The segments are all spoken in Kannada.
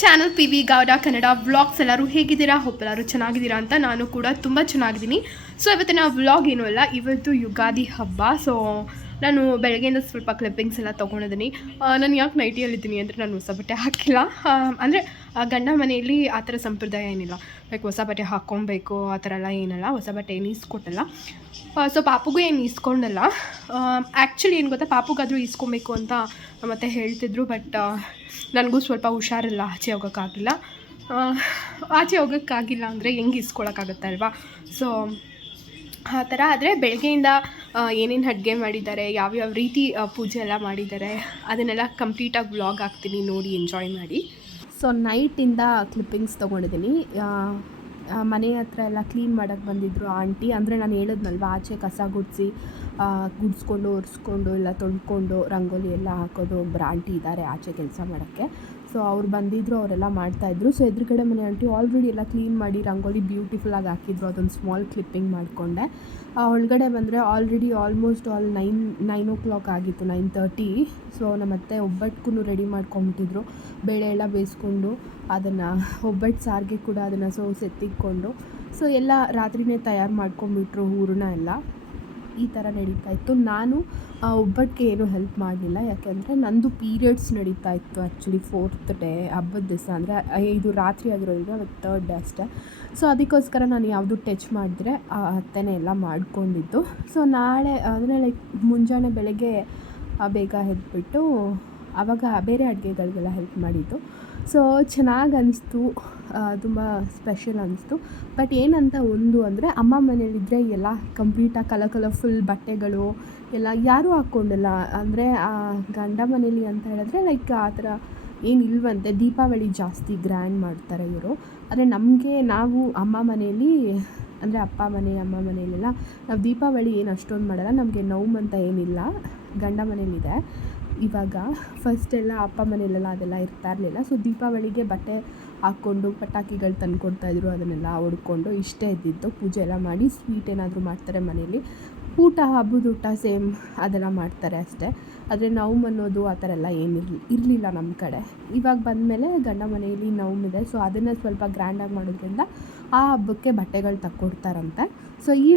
Channel P V Gowda Kannada vlogs ಎಲ್ಲರೂ ಹೇಗಿದ್ದೀರಾ? ಎಲ್ಲರೂ ಚೆನ್ನಾಗಿದ್ದೀರಾ ಅಂತ ನಾನು ಕೂಡ ತುಂಬ ಚೆನ್ನಾಗಿದ್ದೀನಿ. ಸೊ ಇವತ್ತಿನ ವ್ಲಾಗ್ ಏನೂ ಅಲ್ಲ, ಇವತ್ತು ಯುಗಾದಿ ಹಬ್ಬ. ಸೊ ನಾನು ಬೆಳಗ್ಗೆಯಿಂದ ಸ್ವಲ್ಪ ಕ್ಲಿಪ್ಪಿಂಗ್ಸ್ ಎಲ್ಲ ತೊಗೊಂಡಿದ್ದೀನಿ. ನಾನು ಯಾಕೆ ನೈಟಿಯಲ್ಲಿದ್ದೀನಿ ಅಂದರೆ ನಾನು ಹೊಸ ಬಟ್ಟೆ ಹಾಕಿಲ್ಲ. ಅಂದರೆ ಗಂಡ ಮನೆಯಲ್ಲಿ ಆ ಥರ ಸಂಪ್ರದಾಯ ಏನಿಲ್ಲ. ಲೈಕ್ ಹೊಸ ಬಟ್ಟೆ ಹಾಕ್ಕೊಬೇಕು, ಆ ಥರ ಎಲ್ಲ ಏನಲ್ಲ. ಹೊಸ ಬಟ್ಟೆ ಏನು ಇಸ್ಕೊಟ್ಟಲ್ಲ ಸೊ ಪಾಪುಗೂ ಏನು ಇಸ್ಕೊಂಡಲ್ಲ ಆ್ಯಕ್ಚುಲಿ ಏನು ಗೊತ್ತಾ, ಪಾಪುಗಾದರೂ ಇಸ್ಕೊಬೇಕು ಅಂತ ಮತ್ತೆ ಹೇಳ್ತಿದ್ರು ಬಟ್ ನನಗೂ ಸ್ವಲ್ಪ ಹುಷಾರಿಲ್ಲ, ಆಚೆ ಹೋಗೋಕ್ಕಾಗಿಲ್ಲ. ಆಚೆ ಹೋಗೋಕ್ಕಾಗಿಲ್ಲ ಅಂದರೆ ಹೆಂಗೆ ಇಸ್ಕೊಳಕ್ಕಾಗತ್ತಲ್ವಾ ಸೊ ಆ ಥರ ಆದರೆ ಬೆಳಗ್ಗೆಯಿಂದ ಏನೇನು ಅಡುಗೆ ಮಾಡಿದ್ದಾರೆ, ಯಾವ್ಯಾವ ರೀತಿ ಪೂಜೆ ಎಲ್ಲ ಮಾಡಿದ್ದಾರೆ, ಅದನ್ನೆಲ್ಲ ಕಂಪ್ಲೀಟಾಗಿ ವ್ಲಾಗ್ ಹಾಕ್ತೀನಿ, ನೋಡಿ ಎಂಜಾಯ್ ಮಾಡಿ. ಸೊ ನೈಟಿಂದ ಕ್ಲಿಪ್ಪಿಂಗ್ಸ್ ತೊಗೊಂಡಿದ್ದೀನಿ. ಮನೆ ಹತ್ರ ಎಲ್ಲ ಕ್ಲೀನ್ ಮಾಡೋಕ್ಕೆ ಬಂದಿದ್ದರು ಆಂಟಿ. ಅಂದರೆ ನಾನು ಹೇಳಿದ್ನಲ್ವ, ಆಚೆ ಕಸ ಗುಡಿಸಿ ಗುಡಿಸ್ಕೊಂಡು, ಒರೆಸ್ಕೊಂಡು, ಎಲ್ಲ ತೊಳ್ಕೊಂಡು, ರಂಗೋಲಿ ಎಲ್ಲ ಹಾಕೋದು ಒಬ್ಬರು ಆಂಟಿ ಇದ್ದಾರೆ ಆಚೆ ಕೆಲಸ ಮಾಡೋಕ್ಕೆ. ಸೊ ಅವ್ರು ಬಂದಿದ್ದರು ಅವರೆಲ್ಲ ಮಾಡ್ತಾಯಿದ್ರು ಸೊ ಎದುರುಗಡೆ ಮನೆ ಆಂಟಿ ಆಲ್ರೆಡಿ ಎಲ್ಲ ಕ್ಲೀನ್ ಮಾಡಿ ರಂಗೋಲಿ ಬ್ಯೂಟಿಫುಲ್ಲಾಗಿ ಹಾಕಿದ್ರು. ಅದೊಂದು ಸ್ಮಾಲ್ ಕ್ಲಿಪ್ಪಿಂಗ್ ಮಾಡಿಕೊಂಡೆ. ಒಳಗಡೆ ಬಂದರೆ already almost all nine nine o'clock ಆಗಿತ್ತು ನೈನ್ ತರ್ಟಿ ಸೊ ನಮ್ಮ ಅತ್ತೆ ಒಬ್ಬಟ್ಟಕ್ಕೂ ರೆಡಿ ಮಾಡ್ಕೊಂಬಿಟ್ಟಿದ್ರು ಬೇಳೆ ಎಲ್ಲ ಬೇಯಿಸ್ಕೊಂಡು ಅದನ್ನು ಒಬ್ಬಟ್ಟು ಸಾರಿಗೆ ಕೂಡ ಅದನ್ನು ಸೊ ಸೆತ್ತಿಕ್ಕೊಂಡು ಸೊ ಎಲ್ಲ ರಾತ್ರಿನೇ ತಯಾರು ಮಾಡ್ಕೊಂಬಿಟ್ರು ಹೂರಣ ಎಲ್ಲ. ಈ ಥರ ನಡೀತಾ ಇತ್ತು. ನಾನು ಆ, ಒಬ್ಬಟ್ಟಿಗೆ ಏನೂ ಹೆಲ್ಪ್ ಮಾಡಲಿಲ್ಲ. ಯಾಕೆಂದರೆ ನಂದು ಪೀರಿಯಡ್ಸ್ ನಡೀತಾ ಇತ್ತು ಆ್ಯಕ್ಚುಲಿ ಫೋರ್ತ್ ಡೇ ಹಬ್ಬದ ದಿವಸ. ಅಂದರೆ ಇದು ರಾತ್ರಿ ಆಗಿರೋದ್ರಿಂದ ಅವತ್ತು ತರ್ಡ್ ಡೇ ಅಷ್ಟೇ. ಸೊ ಅದಕ್ಕೋಸ್ಕರ ನಾನು ಯಾವುದು ಟಚ್ ಮಾಡಿದ್ರೆ ಅತ್ತೆನೇ ಎಲ್ಲ ಮಾಡಿಕೊಂಡಿದ್ದು. ಸೊ ನಾಳೆ ಅಂದರೆ ಲೈಕ್ ಮುಂಜಾನೆ ಬೆಳಗ್ಗೆ ಆ, ಬೇಗ ಎದ್ಬಿಟ್ಟು ಆವಾಗ ಬೇರೆ ಅಡುಗೆಗಳಿಗೆಲ್ಲ ಹೆಲ್ಪ್ ಮಾಡಿದ್ದು. ಸೊ, ಚೆನ್ನಾಗಿ ಅನಿಸ್ತು. ತುಂಬ ಸ್ಪೆಷಲ್ ಅನಿಸ್ತು. ಬಟ್ ಏನಂತ ಒಂದು ಅಂದರೆ, ಅಮ್ಮ ಮನೇಲಿದ್ದರೆ ಎಲ್ಲ ಕಂಪ್ಲೀಟಾಗಿ ಕಲರ್ ಕಲರ್ಫುಲ್ ಬಟ್ಟೆಗಳು ಎಲ್ಲ ಯಾರೂ ಹಾಕ್ಕೊಂಡಿಲ್ಲ. ಅಂದರೆ ಗಂಡ ಮನೇಲಿ ಅಂತ ಹೇಳಿದ್ರೆ ಲೈಕ್ ಆ ಥರ ಏನು ಇಲ್ವಂತೆ. ದೀಪಾವಳಿ ಜಾಸ್ತಿ ಗ್ರ್ಯಾಂಡ್ ಮಾಡ್ತಾರೆ ಇವರು. ಆದರೆ ನಮಗೆ ನಾವು ಅಮ್ಮ ಮನೆಯಲ್ಲಿ ಅಂದರೆ ಅಪ್ಪ ಮನೆ, ಅಮ್ಮ ಮನೆಯಲ್ಲೆಲ್ಲ ನಾವು ದೀಪಾವಳಿ ಏನು ಅಷ್ಟೊಂದು ಮಾಡಲ್ಲ. ನಮಗೆ ನೋವು ಅಂತ ಏನಿಲ್ಲ. ಗಂಡ ಮನೇಲಿದೆ. ಇವಾಗ ಫಸ್ಟ್ ಎಲ್ಲ ಅಪ್ಪ ಮನೆಯಲ್ಲೆಲ್ಲ ಅದೆಲ್ಲ ಇರ್ತಾ ಇರಲಿಲ್ಲ. ಸೊ ದೀಪಾವಳಿಗೆ ಬಟ್ಟೆ ಹಾಕ್ಕೊಂಡು ಪಟಾಕಿಗಳು ತಂದ್ಕೊಡ್ತಾಯಿದ್ರು ಅದನ್ನೆಲ್ಲ ಹೊಡ್ಕೊಂಡು ಇಷ್ಟೇ ಇದ್ದಿದ್ದು. ಪೂಜೆ ಎಲ್ಲ ಮಾಡಿ ಸ್ವೀಟ್ ಏನಾದರೂ ಮಾಡ್ತಾರೆ ಮನೇಲಿ. ಊಟ, ಹಬ್ಬದ ಊಟ ಸೇಮ್ ಅದನ್ನು ಮಾಡ್ತಾರೆ ಅಷ್ಟೇ. ಆದರೆ ನೌಮ್ ಅನ್ನೋದು ಆ ಥರ ಎಲ್ಲ ಏನಿರಲಿ ಇರಲಿಲ್ಲ ನಮ್ಮ ಕಡೆ. ಇವಾಗ ಬಂದಮೇಲೆ ಗಂಡ ಮನೆಯಲ್ಲಿ ನೌಮ್ ಇದೆ. ಸೊ ಅದನ್ನು ಸ್ವಲ್ಪ ಗ್ರ್ಯಾಂಡಾಗಿ ಮಾಡೋದ್ರಿಂದ ಆ ಹಬ್ಬಕ್ಕೆ ಬಟ್ಟೆಗಳು ತಕ್ಕೊಡ್ತಾರಂತೆ. ಸೊ ಈ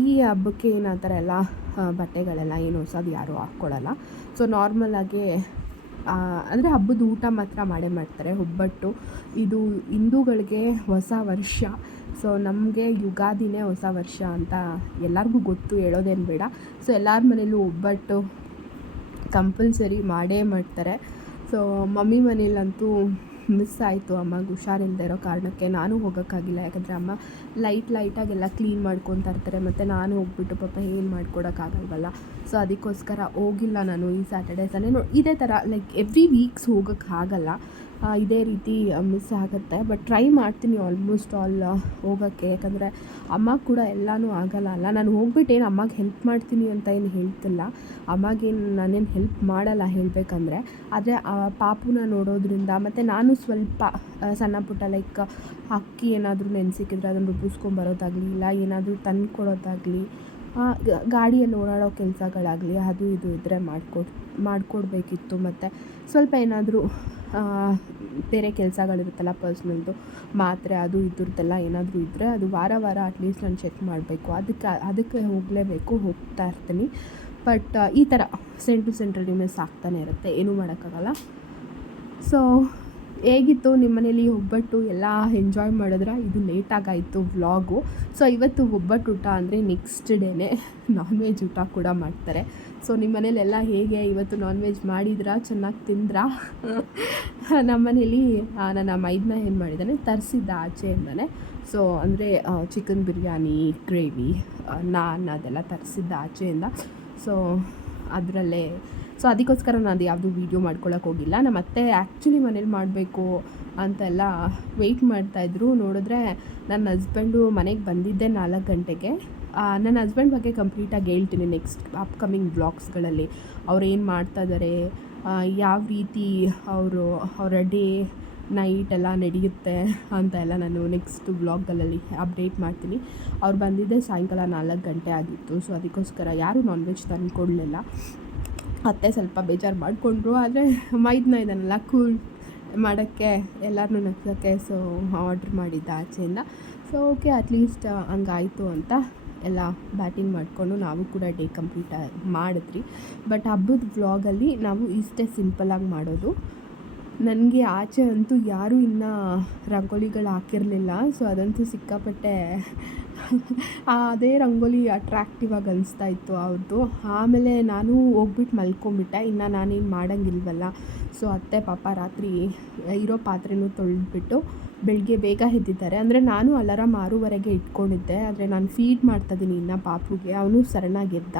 ಈ ಹಬ್ಬಕ್ಕೆ ಏನು ಆ ಥರ ಎಲ್ಲ ಬಟ್ಟೆಗಳೆಲ್ಲ ಏನು ಹೊಸದು ಯಾರೂ ಹಾಕ್ಕೊಡಲ್ಲ. ಸೊ ನಾರ್ಮಲಾಗಿ ಅಂದರೆ ಹಬ್ಬದ ಊಟ ಮಾತ್ರ ಮಾಡೇ ಮಾಡ್ತಾರೆ. ಒಬ್ಬಟ್ಟು ಇದು ಹಿಂದೂಗಳಿಗೆ ಹೊಸ ವರ್ಷ. ಸೊ ನಮಗೆ ಯುಗಾದಿನೇ ಹೊಸ ವರ್ಷ ಅಂತ ಎಲ್ಲರಿಗೂ ಗೊತ್ತು, ಹೇಳೋದೇನು ಬೇಡ. ಸೊ ಎಲ್ಲರ ಮನೇಲೂ ಒಬ್ಬಟ್ಟು ಕಂಪಲ್ಸರಿ ಮಾಡೇ ಮಾಡ್ತಾರೆ. ಸೊ ಮಮ್ಮಿ ಮನೇಲಂತೂ ಮಿಸ್ ಆಯಿತು ಅಮ್ಮಗೆ ಹುಷಾರಿಲ್ಲದೆ ಇರೋ ಕಾರಣಕ್ಕೆ ನಾನು ಹೋಗೋಕ್ಕಾಗಿಲ್ಲ. ಯಾಕಂದರೆ ಅಮ್ಮ ಲೈಟ್ ಲೈಟಾಗೆಲ್ಲ ಕ್ಲೀನ್ ಮಾಡ್ಕೊತಾ ಇರ್ತಾರೆ. ಮತ್ತು ನಾನು ಹೋಗ್ಬಿಟ್ಟು ಪಾಪ ಏನು ಮಾಡ್ಕೊಡೋಕ್ಕಾಗಲ್ವಲ್ಲ. ಸೊ ಅದಕ್ಕೋಸ್ಕರ ಹೋಗಿಲ್ಲ ನಾನು ಈ ಸ್ಯಾಟರ್ಡೇ ಸಂಡೇ ಇದೇ ಥರ ಲೈಕ್ ಎವ್ರಿ ವೀಕ್ಸ್ ಹೋಗೋಕ್ಕಾಗಲ್ಲ. ಇದೇ ರೀತಿ ಮಿಸ್ ಆಗುತ್ತೆ. ಬಟ್ ಟ್ರೈ ಮಾಡ್ತೀನಿ ಆಲ್ಮೋಸ್ಟ್ ಆಲ್ ಹೋಗೋಕ್ಕೆ. ಯಾಕಂದರೆ ಅಮ್ಮ ಕೂಡ ಎಲ್ಲನೂ ಆಗಲ್ಲ ಅಲ್ಲ. ನಾನು ಹೋಗ್ಬಿಟ್ಟು ಏನು ಅಮ್ಮಗೆ ಹೆಲ್ಪ್ ಮಾಡ್ತೀನಿ ಅಂತ ಏನು ಹೇಳ್ತಿಲ್ಲ. ಅಮ್ಮಗೇನು ನಾನೇನು ಹೆಲ್ಪ್ ಮಾಡಲ್ಲ ಹೇಳಬೇಕಂದ್ರೆ. ಆದರೆ ಪಾಪುನ ನೋಡೋದ್ರಿಂದ ಮತ್ತು ನಾನು ಸ್ವಲ್ಪ ಸಣ್ಣ ಪುಟ್ಟ ಲೈಕ್ ಅಕ್ಕಿ ಏನಾದರೂ ನೆನೆಸಿಕ್ಕಿದ್ರೆ ಅದನ್ನು ರುಬ್ಬಿಸ್ಕೊಂಬರೋದಾಗಲಿ ಇಲ್ಲ ಏನಾದರೂ ತಂದು ಕೊಡೋದಾಗಲಿ ಗಾಡಿಯಲ್ಲಿ ಓಡಾಡೋ ಕೆಲಸಗಳಾಗಲಿ, ಅದು ಇದು ಇದ್ದರೆ ಮಾಡಿಕೊಡ್, ಮಾಡಿಕೊಡ್ಬೇಕಿತ್ತು. ಮತ್ತು ಸ್ವಲ್ಪ ಏನಾದರೂ ಬೇರೆ ಕೆಲಸಗಳಿರುತ್ತಲ್ಲ, ಪರ್ಸ್ನಲ್ದು, ಮಾತ್ರೆ ಅದು ಇದ್ರದ್ದೆಲ್ಲ ಏನಾದರೂ ಇದ್ದರೆ ಅದು ವಾರ ವಾರ ಅಟ್ಲೀಸ್ಟ್ ನಾನು ಚೆಕ್ ಮಾಡಬೇಕು. ಅದಕ್ಕೆ ಅದಕ್ಕೆ ಹೋಗಲೇಬೇಕು, ಹೋಗ್ತಾ ಇರ್ತೀನಿ. ಬಟ್ ಈ ಥರ ಸೆಂಟ್ ಸೆಂಟ್ರಲ್ ಮಿಸ್ ಆಗ್ತಾನೆ ಇರುತ್ತೆ. ಏನೂ ಮಾಡೋಕ್ಕಾಗಲ್ಲ. ಸೊ ಹೇಗಿತ್ತು ನಿಮ್ಮ ಮನೇಲಿ ಒಬ್ಬಟ್ಟು ಎಲ್ಲ ಎಂಜಾಯ್ ಮಾಡಿದ್ರೆ? ಇದು ಲೇಟಾಗಾಯಿತು ವ್ಲಾಗು ಸೊ ಇವತ್ತು ಒಬ್ಬಟ್ಟು ಊಟ ಅಂದರೆ ನೆಕ್ಸ್ಟ್ ಡೇನೇ ನಾನ್ ವೆಜ್ ಊಟ ಕೂಡ ಮಾಡ್ತಾರೆ. ಸೊ ನಿಮ್ಮ ಮನೇಲೆಲ್ಲ ಹೇಗೆ ಇವತ್ತು ನಾನ್ ವೆಜ್ ಮಾಡಿದ್ರಾ? ಚೆನ್ನಾಗಿ ತಿಂದ್ರಾ? ನಮ್ಮ ಮನೇಲಿ ನನ್ನ ಮೈದನ ಏನು ಮಾಡಿದ್ದಾನೆ? ತರಿಸಿದ್ದ ಆಚೆಯಿಂದನೇ ಸೊ ಅಂದರೆ ಚಿಕನ್ ಬಿರಿಯಾನಿ ಗ್ರೇವಿ ನಾನ್ ಅದೆಲ್ಲ ತರಿಸಿದ್ದ ಆಚೆಯಿಂದ. ಸೊ ಅದರಲ್ಲೇ ಸೊ ಅದಕ್ಕೋಸ್ಕರ ನಾನು ಯಾವುದು ವೀಡಿಯೋ ಮಾಡ್ಕೊಳಕ್ಕೆ ಹೋಗಿಲ್ಲ. ನಮ್ಮ ಅತ್ತೆ ಆ್ಯಕ್ಚುಲಿ ಮನೇಲಿ ಮಾಡಬೇಕು ಅಂತೆಲ್ಲ ವೆಯ್ಟ್ ಮಾಡ್ತಾಯಿದ್ರು ನೋಡಿದ್ರೆ ನನ್ನ ಹಸ್ಬೆಂಡು ಮನೆಗೆ ಬಂದಿದ್ದೆ ನಾಲ್ಕು ಗಂಟೆಗೆ. ನನ್ನ ಹಸ್ಬೆಂಡ್ ಬಗ್ಗೆ ಕಂಪ್ಲೀಟಾಗಿ ಹೇಳ್ತೀನಿ ನೆಕ್ಸ್ಟ್ ಅಪ್ಕಮಿಂಗ್ ಬ್ಲಾಗ್ಸ್ಗಳಲ್ಲಿ ಅವ್ರು ಏನು ಮಾಡ್ತಾ ಇದ್ದಾರೆ ಯಾವ ರೀತಿ ಅವರು, ಅವರ ಡೇ ನೈಟ್ ಎಲ್ಲ ನಡೆಯುತ್ತೆ ಅಂತ ಎಲ್ಲ ನಾನು ನೆಕ್ಸ್ಟ್ ಬ್ಲಾಗ್ಗಳಲ್ಲಿ ಅಪ್ಡೇಟ್ ಮಾಡ್ತೀನಿ. ಅವ್ರು ಬಂದಿದ್ದೆ ಸಾಯಂಕಾಲ ನಾಲ್ಕು ಗಂಟೆ ಆಗಿತ್ತು. ಸೊ ಅದಕ್ಕೋಸ್ಕರ ಯಾರೂ ನಾನ್ ವೆಜ್ ತಂದು ಕೊಡಲಿಲ್ಲ ಅತ್ತೆ ಸ್ವಲ್ಪ ಬೇಜಾರು ಮಾಡಿಕೊಂಡ್ರು, ಆದರೆ ಮೈದನ ಇದನ್ನೆಲ್ಲ ಕೂಲ್ ಮಾಡೋಕ್ಕೆ ಎಲ್ಲರನ್ನೂ ನಗ್ಸೋಕ್ಕೆ ಸೊ ಆರ್ಡ್ರ್ ಮಾಡಿದ್ದ ಆಚೆಯಿಂದ. ಸೊ ಓಕೆ ಅಟ್ಲೀಸ್ಟ್ ಹಂಗಾಯಿತು ಅಂತ ಎಲ್ಲ ಬ್ಯಾಟಿಂಗ್ ಮಾಡಿಕೊಂಡು ನಾವು ಕೂಡ ಡೇ ಕಂಪ್ಲೀಟ್ ಮಾಡಿದ್ರಿ ಬಟ್ ಹಬ್ಬದ ವ್ಲಾಗಲ್ಲಿ ನಾವು ಇಷ್ಟೇ ಸಿಂಪಲ್ಲಾಗಿ ಮಾಡೋದು. ನನಗೆ ಆಚೆ ಅಂತೂ ಯಾರೂ ಇನ್ನೂ ರಂಗೋಲಿಗಳು ಹಾಕಿರಲಿಲ್ಲ. ಸೊ ಅದಂತೂ ಸಿಕ್ಕಾಪಟ್ಟೆ ಅದೇ ರಂಗೋಲಿ ಅಟ್ರಾಕ್ಟಿವ್ ಆಗಿ ಅನಿಸ್ತಾ ಇತ್ತು ಅವ್ರದ್ದು ಆಮೇಲೆ ನಾನು ಹೋಗ್ಬಿಟ್ಟು ಮಲ್ಕೊಂಬಿಟ್ಟೆ. ಇನ್ನು ನಾನೇನು ಮಾಡೋಂಗಿಲ್ವಲ್ಲ. ಸೊ ಅತ್ತೆ, ಪಾಪ ರಾತ್ರಿ ಇರೋ ಪಾತ್ರೆನೂ ತೊಳೆದ್ಬಿಟ್ಟು ಬೆಳಗ್ಗೆ ಬೇಗ ಎದ್ದಿದ್ದಾರೆ. ಅಂದರೆ ನಾನು ಅಲಾರಾಮ್ ಆರೂವರೆಗೆ ಇಟ್ಕೊಂಡಿದ್ದೆ. ಆದರೆ ನಾನು ಫೀಡ್ ಮಾಡ್ತಾಯಿದ್ದೀನಿ ಇನ್ನು ಪಾಪುಗೆ. ಅವನು ಸರಣಾಗಿ ಎದ್ದ.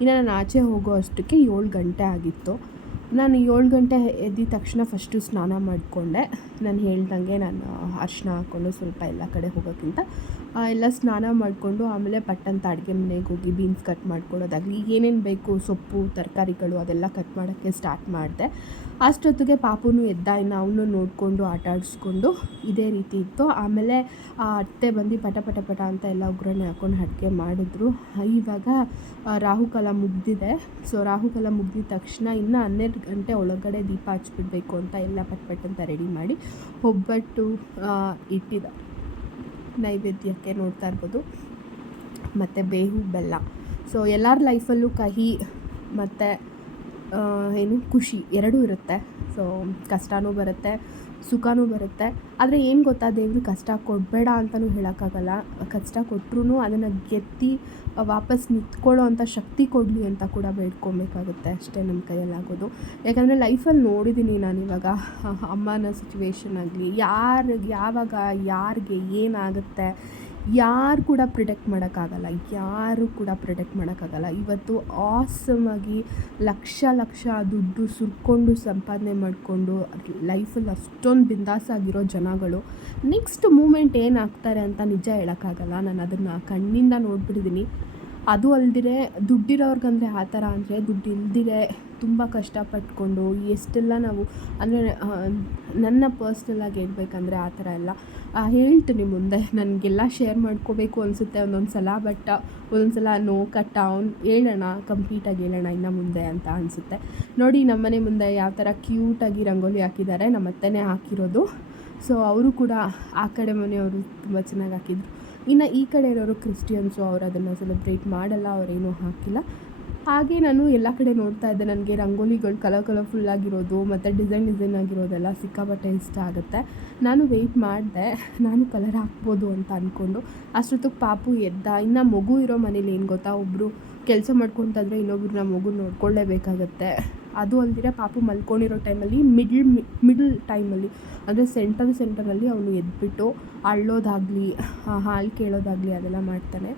ಇನ್ನು ನಾನು ಆಚೆ ಹೋಗೋ ಅಷ್ಟಕ್ಕೆ ಏಳು ಗಂಟೆ ಆಗಿತ್ತು. ನಾನು ಏಳು ಗಂಟೆ ಎದ್ದಿದ ತಕ್ಷಣ ಫಸ್ಟು ಸ್ನಾನ ಮಾಡಿಕೊಂಡೆ. ನಾನು ಹೇಳ್ದಂಗೆ ನಾನು ಅರಿಶಿನ ಹಾಕ್ಕೊಂಡು ಸ್ವಲ್ಪ ಎಲ್ಲ ಕಡೆ ಹೋಗೋಕ್ಕಿಂತ ಎಲ್ಲ ಸ್ನಾನ ಮಾಡಿಕೊಂಡು ಆಮೇಲೆ ಪಟ್ಟಂತ ಅಡುಗೆ ಮನೆಗೆ ಹೋಗಿ ಬೀನ್ಸ್ ಕಟ್ ಮಾಡ್ಕೊಳ್ಳೋದಾಗಲಿ ಏನೇನು ಬೇಕು, ಸೊಪ್ಪು, ತರಕಾರಿಗಳು ಅದೆಲ್ಲ ಕಟ್ ಮಾಡೋಕ್ಕೆ ಸ್ಟಾರ್ಟ್ ಮಾಡಿದೆ. ಅಷ್ಟೊತ್ತಿಗೆ ಪಾಪುನು ಎದ್ದ, ಇನ್ನು ಅವನು ನೋಡಿಕೊಂಡು, ಆಟ ಆಡಿಸ್ಕೊಂಡು ಇದೇ ರೀತಿ ಇತ್ತು. ಆಮೇಲೆ ಆ ಅತ್ತೆ ಬಂದು ಪಟ ಪಟ ಪಟ ಅಂತ ಎಲ್ಲ ಒಗ್ಗರಣೆ ಹಾಕ್ಕೊಂಡು ಅಡುಗೆ ಮಾಡಿದ್ರು. ಇವಾಗ ರಾಹುಕಾಲ ಮುಗ್ದಿದೆ. ಸೊ ರಾಹುಕಾಲ ಮುಗ್ದಿದ ತಕ್ಷಣ ಇನ್ನು ಹನ್ನೆರಡು ಗಂಟೆ ಒಳಗಡೆ ದೀಪ ಹಚ್ಬಿಡ್ಬೇಕು ಅಂತ ಎಲ್ಲ ಪಟ್ ಪಟ್ ಅಂತ ರೆಡಿ ಮಾಡಿ ಒಬ್ಬಟ್ಟು ಇಟ್ಟಿದ್ದ ನೈವೇದ್ಯಕ್ಕೆ ನೋಡ್ತಾ ಇರ್ಬೋದು. ಮತ್ತು ಬೇವು, ಬೆಲ್ಲ. ಸೊ ಎಲ್ಲರ ಲೈಫಲ್ಲೂ ಕಹಿ ಮತ್ತು ಏನು, ಖುಷಿ ಎರಡೂ ಇರುತ್ತೆ. ಸೊ ಕಷ್ಟವೂ ಬರುತ್ತೆ, ಸುಖನೂ ಬರುತ್ತೆ. ಆದರೆ ಏನು ಗೊತ್ತಾ ದೇವರು ಕಷ್ಟ ಕೊಡಬೇಡ ಅಂತಲೂ ಹೇಳೋಕ್ಕಾಗಲ್ಲ. ಕಷ್ಟ ಕೊಟ್ಟರು ಅದನ್ನು ಗೆದ್ದು ವಾಪಸ್ ನಿಂತ್ಕೊಳ್ಳೋ ಅಂಥ ಶಕ್ತಿ ಕೊಡಲಿ ಅಂತ ಕೂಡ ಬೇಡ್ಕೊಬೇಕಾಗುತ್ತೆ ಅಷ್ಟೇ ನಮ್ಮ ಕೈಯಲ್ಲಾಗೋದು. ಯಾಕಂದರೆ ಲೈಫಲ್ಲಿ ನೋಡಿದ್ದೀನಿ ನಾನು ಇವಾಗ. ಅಮ್ಮನ ಸಿಚುವೇಶನ್ ಆಗಲಿ, ಯಾರಿಗೆ, ಯಾವಾಗ, ಯಾರಿಗೆ ಏನಾಗುತ್ತೆ ಯಾರು ಕೂಡ ಪ್ರಿಡೆಕ್ಟ್ ಮಾಡೋಕ್ಕಾಗಲ್ಲ, ಯಾರು ಕೂಡ ಪ್ರಿಡೆಕ್ಟ್ ಮಾಡೋಕ್ಕಾಗಲ್ಲ. ಇವತ್ತು ಆಸಮಾಗಿ ಲಕ್ಷ ಲಕ್ಷ ದುಡ್ಡು ಸುರ್ಕೊಂಡು ಸಂಪಾದನೆ ಮಾಡಿಕೊಂಡು ಲೈಫಲ್ಲಿ ಅಷ್ಟೊಂದು ಬಿಂದಾಸಾಗಿರೋ ಜನಗಳು ನೆಕ್ಸ್ಟ್ ಮೂಮೆಂಟ್ ಏನಾಗ್ತಾರೆ ಅಂತ ನಿಜ ಹೇಳೋಕ್ಕಾಗಲ್ಲ. ನಾನು ಅದನ್ನು ಕಣ್ಣಿಂದ ನೋಡ್ಬಿಟ್ಟಿದ್ದೀನಿ ಅದು ಅಲ್ದಿರೆ ದುಡ್ಡಿರೋರ್ಗಂದರೆ ಆ ಥರ ಅಂದರೆ ದುಡ್ಡು ಇಲ್ದಿರೆ ತುಂಬ ಕಷ್ಟಪಟ್ಕೊಂಡು ಎಷ್ಟೆಲ್ಲ ನಾವು ಅಂದರೆ ನನ್ನ ಪರ್ಸ್ನಲ್ಲಾಗಿ ಹೇಳ್ಬೇಕಂದ್ರೆ ಆ ಥರ ಎಲ್ಲ. ಹೇಳ್ತೀನಿ ಮುಂದೆ. ನನಗೆಲ್ಲ ಶೇರ್ ಮಾಡ್ಕೋಬೇಕು ಅನಿಸುತ್ತೆ ಒಂದೊಂದು ಸಲ ಬಟ್ ಒಂದೊಂದು ಸಲ ನೋ ಕಟ್ ಅವ್ನು ಹೇಳೋಣ ಕಂಪ್ಲೀಟಾಗಿ ಹೇಳೋಣ ಇನ್ನು ಮುಂದೆ ಅಂತ ಅನಿಸುತ್ತೆ. ನೋಡಿ ನಮ್ಮನೆ ಮುಂದೆ ಯಾವ ಥರ ಕ್ಯೂಟಾಗಿ ರಂಗೋಲಿ ಹಾಕಿದ್ದಾರೆ, ನಮ್ಮ ಅತ್ತೆನೇ ಹಾಕಿರೋದು. ಸೊ ಅವರು ಕೂಡ ಆ ಕಡೆ ಮನೆಯವರು ತುಂಬ ಚೆನ್ನಾಗಿ ಹಾಕಿದ್ರು. ಇನ್ನು ಈ ಕಡೆ ಇರೋರು ಕ್ರಿಸ್ಟಿಯನ್ಸು ಅವರು ಅದನ್ನು ಸೆಲೆಬ್ರೇಟ್ ಮಾಡಲ್ಲ, ಅವರೇನೂ ಹಾಕಿಲ್ಲ. ಹಾಗೆ ನಾನು ಎಲ್ಲ ಕಡೆ ನೋಡ್ತಾ ಇದ್ದೆ. ನನಗೆ ರಂಗೋಲಿಗಳು ಕಲರ್ ಕಲರ್ಫುಲ್ ಆಗಿರೋದು, ಮತ್ತು ಡಿಸೈನ್ ಡಿಸೈನ್ ಆಗಿರೋದೆಲ್ಲ ಸಿಕ್ಕಾಪಟ್ಟೆ ಇಷ್ಟ ಆಗುತ್ತೆ. ನಾನು ವೆಯ್ಟ್ ಮಾಡಿದೆ. ನಾನು ಕಲರ್ ಹಾಕ್ಬೋದು ಅಂತ ಅಂದ್ಕೊಂಡು ಅಷ್ಟೊತ್ತಿಗೆ ಪಾಪು ಎದ್ದ. ಇನ್ನು ಮಗು ಇರೋ ಮನೇಲಿ ಏನು ಗೊತ್ತಾ? ಒಬ್ಬರು ಕೆಲಸ ಮಾಡ್ಕೊತಂದ್ರೆ ನಮ್ಮ ಮಗು ನೋಡ್ಕೊಳ್ಳೇಬೇಕಾಗತ್ತೆ. ಅದು ಅಲ್ದಿರ ಪಾಪು ಮಲ್ಕೊಂಡಿರೋ ಟೈಮಲ್ಲಿ ಮಿಡ್ಲ್ ಮಿಡ್ಲ್ ಟೈಮಲ್ಲಿ ಅಂದರೆ ಸೆಂಟರ್ ಸೆಂಟರಲ್ಲಿ ಅವನು ಎದ್ಬಿಟ್ಟು ಅಳ್ಳೋದಾಗಲಿ ಹಾಲು ಕೇಳೋದಾಗಲಿ ಅದೆಲ್ಲ ಮಾಡ್ತಾನೆ.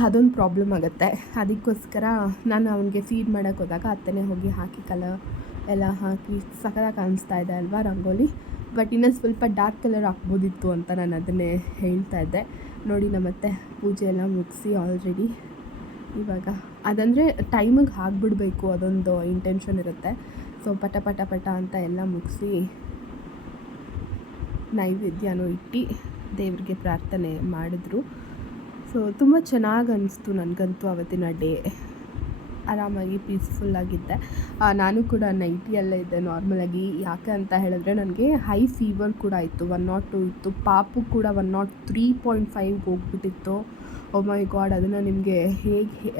ಅದೊಂದು ಪ್ರಾಬ್ಲಮ್ ಆಗುತ್ತೆ. ಅದಕ್ಕೋಸ್ಕರ ನಾನು ಅವನಿಗೆ ಫೀಡ್ ಮಾಡೋಕ್ಕೆ ಹೋದಾಗ ಅತ್ತನೇ ಹೋಗಿ ಹಾಕಿ ಕಲರ್ ಎಲ್ಲ ಹಾಕಿ ಸಖತ್ತಾಗಿ ಕಾಣಿಸ್ತಾ ಇದೆ ಅಲ್ವಾ ರಂಗೋಲಿ? ಬಟ್ ಇನ್ನೊಂದು ಸ್ವಲ್ಪ ಡಾರ್ಕ್ ಕಲರ್ ಹಾಕ್ಬೋದಿತ್ತು ಅಂತ ನಾನು ಅದನ್ನೇ ಹೇಳ್ತಾ ಇದ್ದೆ. ನೋಡಿ ನಮ್ಮತ್ತೆ ಪೂಜೆ ಎಲ್ಲ ಮುಗಿಸಿ ಆಲ್ರೆಡಿ ಇವಾಗ ಅದಂದರೆ ಟೈಮಿಗೆ ಹಾಕ್ಬಿಡ್ಬೇಕು ಅದೊಂದು ಇಂಟೆನ್ಷನ್ ಇರುತ್ತೆ. ಸೊ ಪಟ ಪಟ ಪಟ ಅಂತ ಎಲ್ಲ ಮುಗಿಸಿ ನೈವೇದ್ಯನೂ ಇಟ್ಟು ದೇವರಿಗೆ ಪ್ರಾರ್ಥನೆ ಮಾಡಿದ್ರು. ಸೊ ತುಂಬ ಚೆನ್ನಾಗಿ ಅನಿಸ್ತು ನನಗಂತೂ ಅವತ್ತಿನ ಡೇ. ಆರಾಮಾಗಿ ಪೀಸ್ಫುಲ್ಲಾಗಿದ್ದೆ ನಾನು ಕೂಡ ನೈಟಿಯಲ್ಲೇ ಇದ್ದೆ ನಾರ್ಮಲಾಗಿ ಯಾಕೆ ಅಂತ ಹೇಳಿದ್ರೆ ನನಗೆ ಹೈ ಫೀವರ್ ಕೂಡ ಇತ್ತು ಒನ್ ನಾಟ್ ಟು ಇತ್ತು. ಪಾಪು ಕೂಡ ಒನ್ ನಾಟ್ ತ್ರೀ ಪಾಯಿಂಟ್ ಫೈವ್ಗೆ ಹೋಗ್ಬಿಟ್ಟಿತ್ತು. ಓ ಮೈ ಗಾಡ್ ಅದನ್ನು ನಿಮಗೆ ಹೇಗೆ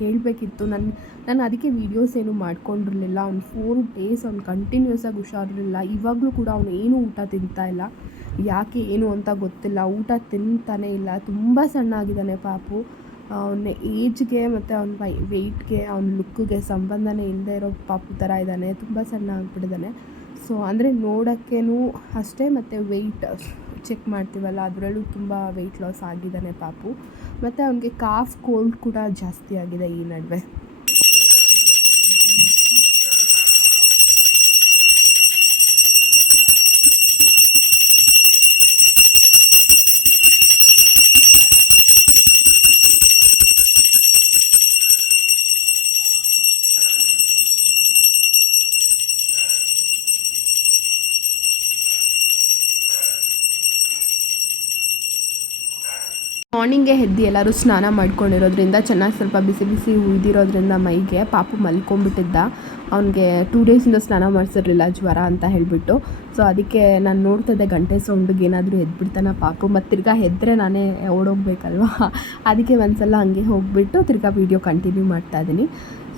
ಹೇಳಬೇಕಿತ್ತು. ನನ್ನ ನಾನು ಅದಕ್ಕೆ ವೀಡಿಯೋಸ್ ಏನು ಮಾಡ್ಕೊಂಡಿರಲಿಲ್ಲ. ಅವ್ನು ಫೋರ್ ಡೇಸ್ ಅವ್ನು ಕಂಟಿನ್ಯೂಸ್ ಆಗಿ ಹುಷಾರಿರಲಿಲ್ಲ. ಇವಾಗಲೂ ಕೂಡ ಅವನು ಏನೂ ಊಟ ತಿಂತಾ ಇಲ್ಲ. ಯಾಕೆ ಏನು ಅಂತ ಗೊತ್ತಿಲ್ಲ. ಊಟ ತಿಂತಾನೆ ಇಲ್ಲ. ತುಂಬ ಸಣ್ಣ ಆಗಿದ್ದಾನೆ ಪಾಪು. ಅವನ ಏಜ್ಗೆ ಮತ್ತು ಅವನ ವೈ ವೆಯ್ಟ್ಗೆ ಅವನ ಲುಕ್ಗೆ ಸಂಬಂಧನೇ ಇಲ್ಲದೆ ಇರೋ ಪಾಪು ಥರ ಇದ್ದಾನೆ. ತುಂಬ ಸಣ್ಣ ಆಗಿಬಿಟ್ಟಿದ್ದಾನೆ. ಸೊ ಅಂದರೆ ನೋಡೋಕ್ಕೇನು ಅಷ್ಟೇ ಮತ್ತು ವೆಯ್ಟ್ ಚೆಕ್ ಮಾಡ್ತೀವಲ್ಲ, ಅದರಲ್ಲೂ ತುಂಬ ವೆಯ್ಟ್ ಲಾಸ್ ಆಗಿದ್ದಾನೆ ಪಾಪು. ಮತ್ತು ಅವನಿಗೆ ಕಾಫ್ ಕೋಲ್ಡ್ ಕೂಡ ಜಾಸ್ತಿ ಆಗಿದೆ ಈ ನಡುವೆ. ಮಾರ್ನಿಂಗೇ ಎದ್ದು ಎಲ್ಲರೂ ಸ್ನಾನ ಮಾಡ್ಕೊಂಡಿರೋದ್ರಿಂದ ಚೆನ್ನಾಗಿ ಸ್ವಲ್ಪ ಬಿಸಿ ಬಿಸಿ ಉಯ್ದಿರೋದ್ರಿಂದ ಮೈಗೆ ಪಾಪು ಮಲ್ಕೊಂಡ್ಬಿಟ್ಟಿದ್ದ. ಅವನಿಗೆ ಟೂ ಡೇಸಿಂದ ಸ್ನಾನ ಮಾಡಿಸಿರ್ಲಿಲ್ಲ ಜ್ವರ ಅಂತ ಹೇಳಿಬಿಟ್ಟು. ಸೊ ಅದಕ್ಕೆ ನಾನು ನೋಡ್ತಾ ಇದ್ದೆ ಗಂಟೆ ಸೌಂಡಿಗೆ ಏನಾದರೂ ಎದ್ಬಿಡ್ತಾನ ಪಾಪು. ಮತ್ತು ತಿರ್ಗಾ ಎದ್ದರೆ ನಾನೇ ಓಡೋಗ್ಬೇಕಲ್ವಾ? ಅದಕ್ಕೆ ಒಂದ್ಸಲ ಹಂಗೆ ಹೋಗಿಬಿಟ್ಟು ತಿರ್ಗಾ ವೀಡಿಯೋ ಕಂಟಿನ್ಯೂ ಮಾಡ್ತಾ ಇದ್ದೀನಿ.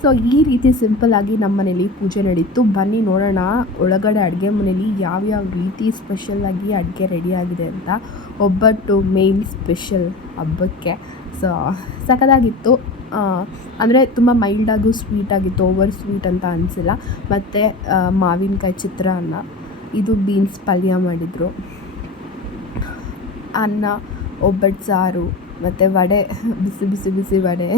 ಸೊ ಈ ರೀತಿ ಸಿಂಪಲ್ಲಾಗಿ ನಮ್ಮ ಮನೇಲಿ ಪೂಜೆ ನಡೀತು. ಬನ್ನಿ ನೋಡೋಣ, ಒಳಗಡೆ ಅಡುಗೆ ಮನೇಲಿ ಯಾವ್ಯಾವ ರೀತಿ ಸ್ಪೆಷಲ್ಲಾಗಿ ಅಡುಗೆ ರೆಡಿ ಆಗಿದೆ ಅಂತ. ಒಬ್ಬಟ್ಟು ಮೇನ್ ಸ್ಪೆಷಲ್ ಹಬ್ಬಕ್ಕೆ. ಸೊ ಸಖತ್ತಾಗಿತ್ತು. ಅಂದರೆ ತುಂಬ ಮೈಲ್ಡಾಗೂ ಸ್ವೀಟಾಗಿತ್ತು ಓವರ್ ಸ್ವೀಟ್ ಅಂತ ಅನಿಸಿಲ್ಲ. ಮತ್ತು ಮಾವಿನಕಾಯಿ ಚಿತ್ರಾನ್ನ, ಇದು ಬೀನ್ಸ್ ಪಲ್ಯ ಮಾಡಿದರು. ಅನ್ನ, ಒಬ್ಬಟ್ಟು ಸಾರು, ಮತ್ತು ವಡೆ, ಬಿಸಿ ಬಿಸಿ ಬಿಸಿ ವಡೆ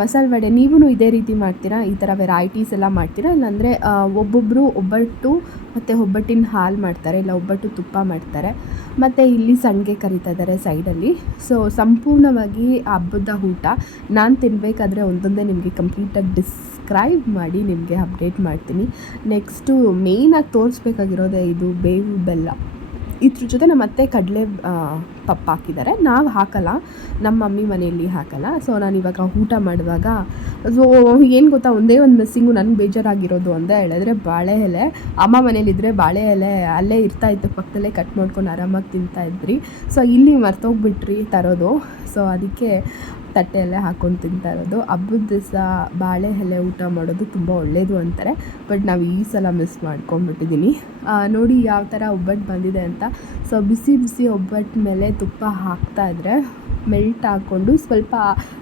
ಮಸಾಲೆ ವಡೆ. ನೀವೂ ಇದೇ ರೀತಿ ಮಾಡ್ತೀರಾ? ಈ ಥರ ವೆರೈಟೀಸ್ ಎಲ್ಲ ಮಾಡ್ತೀರಾ? ಇಲ್ಲಾಂದರೆ ಒಬ್ಬೊಬ್ಬರು ಒಬ್ಬಟ್ಟು ಮತ್ತು ಒಬ್ಬಟ್ಟಿನ ಹಾಲು ಮಾಡ್ತಾರೆ, ಇಲ್ಲ ಒಬ್ಬಟ್ಟು ತುಪ್ಪ ಮಾಡ್ತಾರೆ. ಮತ್ತು ಇಲ್ಲಿ ಸಂಡಿಗೆ ಕರಿತಾ ಇದ್ದಾರೆ ಸೈಡಲ್ಲಿ ಸೊ ಸಂಪೂರ್ಣವಾಗಿ ಹಬ್ಬದ ಊಟ ನಾನು ತಿನ್ನಬೇಕಾದ್ರೆ ಒಂದೊಂದೇ ನಿಮಗೆ ಕಂಪ್ಲೀಟಾಗಿ ಡಿಸ್ಕ್ರೈಬ್ ಮಾಡಿ ನಿಮಗೆ ಅಪ್ಡೇಟ್ ಮಾಡ್ತೀನಿ. ನೆಕ್ಸ್ಟು ಮೇಯ್ನಾಗಿ ತೋರಿಸ್ಬೇಕಾಗಿರೋದೇ ಇದು ಬೇವು ಬೆಲ್ಲ. ಇದ್ರ ಜೊತೆ ನಮ್ಮ ಅತ್ತೆ ಕಡಲೆ ಪಪ್ಪು ಹಾಕಿದ್ದಾರೆ. ನಾವು ಹಾಕಲ್ಲ, ನಮ್ಮ ಮಮ್ಮಿ ಮನೆಯಲ್ಲಿ ಹಾಕಲ್ಲ. ಸೊ ನಾನು ಇವಾಗ ಊಟ ಮಾಡುವಾಗ ಸೊ ಏನು ಗೊತ್ತಾ, ಒಂದೇ ಒಂದು ಮಿಸ್ಸಿಂಗು ನನಗೆ ಬೇಜಾರಾಗಿರೋದು ಅಂತ ಹೇಳಿದ್ರೆ ಬಾಳೆ ಎಲೆ, ಅಮ್ಮ ಮನೇಲಿದ್ದರೆ ಬಾಳೆ ಎಲೆ ಅಲ್ಲೇ ಇರ್ತಾ ಇತ್ತು. ಪಕ್ಕದಲ್ಲೇ ಕಟ್ ಮಾಡ್ಕೊಂಡು ಆರಾಮಾಗಿ ತಿಂತಾ ಇದ್ರಿ. ಸೊ ಇಲ್ಲಿ ಮರ್ತೋಗ್ಬಿಟ್ರಿ ತರೋದು. ಸೊ ಅದಕ್ಕೆ ತಟ್ಟೆಯಲ್ಲೇ ಹಾಕ್ಕೊಂಡು ತಿಂತಾ ಇರೋದು. ಹಬ್ಬದ ದಿವಸ ಬಾಳೆ ಎಲೆ ಊಟ ಮಾಡೋದು ತುಂಬ ಒಳ್ಳೆಯದು ಅಂತಾರೆ. ಬಟ್ ನಾವು ಈ ಸಲ ಮಿಸ್ ಮಾಡ್ಕೊಂಡ್ಬಿಟ್ಟಿದ್ದೀನಿ ನೋಡಿ ಯಾವ ಥರ ಒಬ್ಬಟ್ಟು ಬಂದಿದೆ ಅಂತ. ಸೊ, ಬಿಸಿ ಬಿಸಿ ಒಬ್ಬಟ್ಟು ಮೇಲೆ ತುಪ್ಪ ಹಾಕ್ತಾ ಇದ್ರೆ ಮೆಲ್ಟ್ ಹಾಕ್ಕೊಂಡು ಸ್ವಲ್ಪ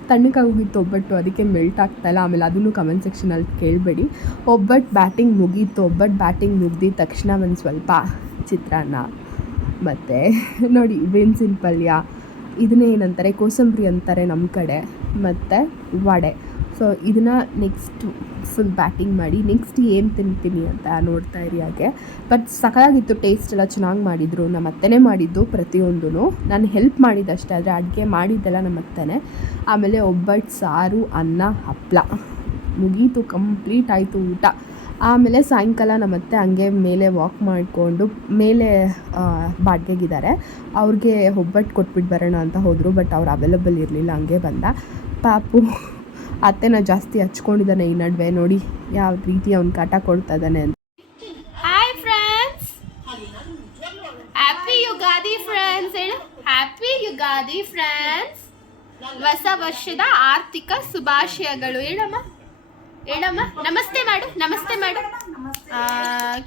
ತಣ್ಣಕ್ಕಾಗೋಗಿತ್ತು ಒಬ್ಬಟ್ಟು ಅದಕ್ಕೆ ಮೆಲ್ಟ್ ಆಗ್ತಾಯಿಲ್ಲ ಆಮೇಲೆ ಅದನ್ನು ಕಮೆಂಟ್ ಸೆಕ್ಷನಲ್ಲಿ ಕೇಳಬೇಡಿ. ಒಬ್ಬಟ್ಟು ಬ್ಯಾಟಿಂಗ್ ಮುಗೀತು. ಒಬ್ಬಟ್ಟು ಬ್ಯಾಟಿಂಗ್ ಮುಗ್ದಿದ ತಕ್ಷಣ ಒಂದು ಸ್ವಲ್ಪ ಚಿತ್ರಾನ್ನ. ಮತ್ತು ನೋಡಿ, ಬೀನ್ಸಿನ ಪಲ್ಯ. ಇದನ್ನೇ ಏನಂತಾರೆ? ಕೋಸಂಬರಿ ಅಂತಾರೆ ನಮ್ಮ ಕಡೆ, ಮತ್ತು ವಡೆ. ಸೊ ಇದನ್ನು ನೆಕ್ಸ್ಟ್ ಫುಲ್ ಬ್ಯಾಟಿಂಗ್ ಮಾಡಿ ನೆಕ್ಸ್ಟ್ ಏನು ತಿಂತೀನಿ ಅಂತ ನೋಡ್ತಾ ಇರಿ ಹಾಗೆ. ಬಟ್ ಸಕಾಗಿತ್ತು ಟೇಸ್ಟ್ ಎಲ್ಲ ಚೆನ್ನಾಗಿ ಮಾಡಿದರು. ನಮ್ಮ ಅತ್ತೆನೇ ಮಾಡಿದ್ದು ಪ್ರತಿಯೊಂದೂ ನಾನು ಹೆಲ್ಪ್ ಮಾಡಿದ್ದಷ್ಟೇ ಆದರೆ ಅಡುಗೆ ಮಾಡಿದ್ದೆಲ್ಲ ನಮ್ಮ ಅತ್ತೆನೇ. ಆಮೇಲೆ ಒಬ್ಬಟ್ಟು, ಸಾರು, ಅನ್ನ ಹಪ್ಪಳ ಮುಗೀತು ಕಂಪ್ಲೀಟ್ ಆಯಿತು ಊಟ. ಆಮೇಲೆ ಸಾಯಂಕಾಲ ನಮ್ಮ ಅತ್ತೆ ಹಂಗೆ ಮೇಲೆ ವಾಕ್ ಮಾಡಿಕೊಂಡು ಮೇಲೆ ಬಾಡಿಗೆಗಿದ್ದಾರೆ. ಅವ್ರಿಗೆ ಒಬ್ಬಟ್ಟು ಕೊಟ್ಬಿಟ್ಟು ಬರೋಣ ಅಂತ ಹೋದರು ಬಟ್ ಅವ್ರು ಅವೈಲಬಲ್ ಇರಲಿಲ್ಲ, ಹಂಗೆ ಬಂದ. ಪಾಪು ಅತ್ತೆನ ಜಾಸ್ತಿ ಹಚ್ಕೊಂಡಿದ್ದಾನೆ ಈ ನಡುವೆ, ನೋಡಿ ಯಾವ ರೀತಿ ಅವ್ನು ಕಾಟ ಕೊಡ್ತಾ ಇದ್ದಾನೆ ಅಂತ. Happy Ugadi friends happy Ugadi friends ಹೊಸ ವರ್ಷದ ಆರ್ಥಿಕ ಶುಭಾಶಯಗಳು, ಹೇಳಮ್ಮ. ಹೇಳಮ್ಮ ನಮಸ್ತೆ ಮಾಡು ನಮಸ್ತೆ ಮಾಡು.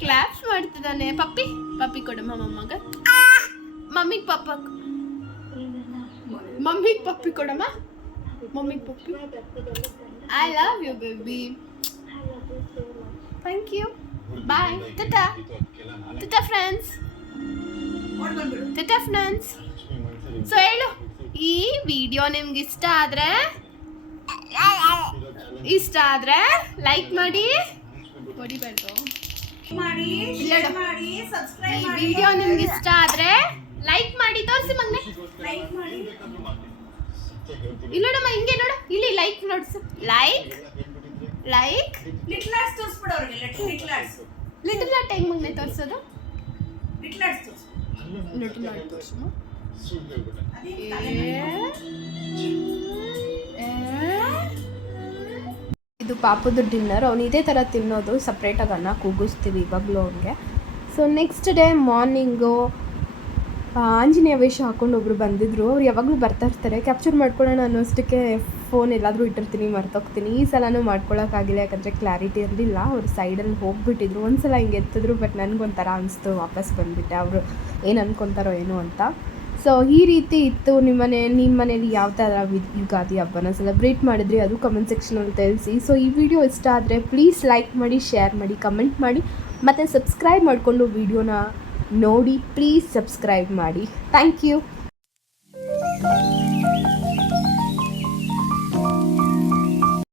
ಕ್ಲಾಪ್ಸ್ ಮಾಡ್ತಿದ್ದಾನೆ. ಪಪ್ಪಿ ಪಪ್ಪಿ ಕೊಡಮ್ಮ ಮಮ್ಮಗ ಮಮ್ಮಿಗೆ ಪಪ್ಪ ಮಮ್ಮಿಗೆ ಪಪ್ಪಿ ಕೊಡಮ್ಮ. ಮಮ್ಮಿಗೆ ಪಪ್ಪಿ. I love you baby thank you bye Tata Tata friends Tata friends so ಹೇಳು. ಈ ವಿಡಿಯೋ ನಿಮ್ಗೆ ಇಷ್ಟ ಆದ್ರೆ ಇಷ್ಟ ಆದ್ರೆ ಲೈಕ್ ಮಾಡಿ. ಹೊಡಿಬಾರ್ದು ಮಾಡಿ ಇಲ್ಲ ಶೇರ್ ನೋಡು. ಮಾಡಿ ಈ ಸಬ್ಸ್ಕ್ರೈಬ್ ಮಾಡಿ. ವಿಡಿಯೋ ನಿಮ್ಗೆ ಇಷ್ಟ ಆದ್ರೆ ಲೈಕ್ ಮಾಡಿ ತೋರಿಸಿ ಮಗ್ನೆ. ಲೈಕ್ ಮಾಡಿ. ಇಲ್ಲ ನೋಡಮ್ಮ ಹಿಂಗೆ ನೋಡು. ಇಲ್ಲಿ ಲೈಕ್ ನೋಡ್ಸು. ಲೈಕ್ ಲೈಕ್ ಲಿಟ್ಲ್ ಆರ್ಟ್ಸ್ ತೋರಿಸ್ಬಿಡು ಅವ್ರಿಗೆ little little arts little art ಹೆಂಗ್ ಮಗ್ನೆ ತೋರಿಸೋದು? ಲಿಟ್ಲ್ ಆರ್ಟ್ಸ್ ತೋರಿಸು. ಲಿಟಲ್ ಆರ್ಟ್ ತೋರಿಸು. ಅದೇ ತಲೆ ಇದು ಪಾಪದ ಡಿನ್ನರ್ ಅವ್ನು ಇದೇ ಥರ ತಿನ್ನೋದು ಸಪ್ರೇಟಾಗಿ ಅನ್ನ ಕೂಗಿಸ್ತೀವಿ ಇವಾಗಲೂ ಅವ್ನಿಗೆ. So next day morning Anjaneya ವೇಷ ಹಾಕೊಂಡು ಒಬ್ರು ಬಂದಿದ್ರು. ಅವ್ರು ಯಾವಾಗಲೂ ಬರ್ತಾ ಇರ್ತಾರೆ. ಕ್ಯಾಪ್ಚರ್ ಮಾಡ್ಕೊಳ್ಳೋಣ ಅನ್ನೋಷ್ಟಕ್ಕೆ ಫೋನ್ ಎಲ್ಲಾದರೂ ಇಟ್ಟಿರ್ತೀನಿ, ಮರ್ತೋಗ್ತೀನಿ. ಈ ಸಲನೂ ಮಾಡ್ಕೊಳ್ಳೋಕ್ಕಾಗಿಲ್ಲ ಯಾಕಂದರೆ ಕ್ಲಾರಿಟಿ ಇರಲಿಲ್ಲ. ಅವ್ರು ಸೈಡಲ್ಲಿ ಹೋಗ್ಬಿಟ್ಟಿದ್ರು. ಒಂದು ಸಲ ಹಿಂಗೆ ಎತ್ತಿದ್ರು ಬಟ್ ನನಗೊಂಥರ ಅನಿಸ್ತು. ವಾಪಸ್ ಬಂದುಬಿಟ್ಟೆ. ಅವರು ಏನು ಅಂದ್ಕೊತಾರೋ ಏನೋ ಅಂತ. ಸೊ ಈ ರೀತಿ ಇತ್ತು ನಿಮ್ಮ ಮನೆ ನಿಮ್ಮ ಮನೇಲಿ ಯಾವ ಥರ ಯುಗಾದಿ ಹಬ್ಬನ ಸೆಲೆಬ್ರೇಟ್ ಮಾಡಿದ್ರಿ ಅದು ಕಮೆಂಟ್ ಸೆಕ್ಷನಲ್ಲಿ ತಿಳಿಸಿ. ಸೊ ಈ ವಿಡಿಯೋ ಇಷ್ಟ ಆದರೆ ಪ್ಲೀಸ್ ಲೈಕ್ ಮಾಡಿ ಶೇರ್ ಮಾಡಿ ಕಮೆಂಟ್ ಮಾಡಿ, ಮತ್ತು ಸಬ್ಸ್ಕ್ರೈಬ್ ಮಾಡಿಕೊಂಡು ವಿಡಿಯೋನ ನೋಡಿ ಪ್ಲೀಸ್ ಸಬ್ಸ್ಕ್ರೈಬ್ ಮಾಡಿ. Thank you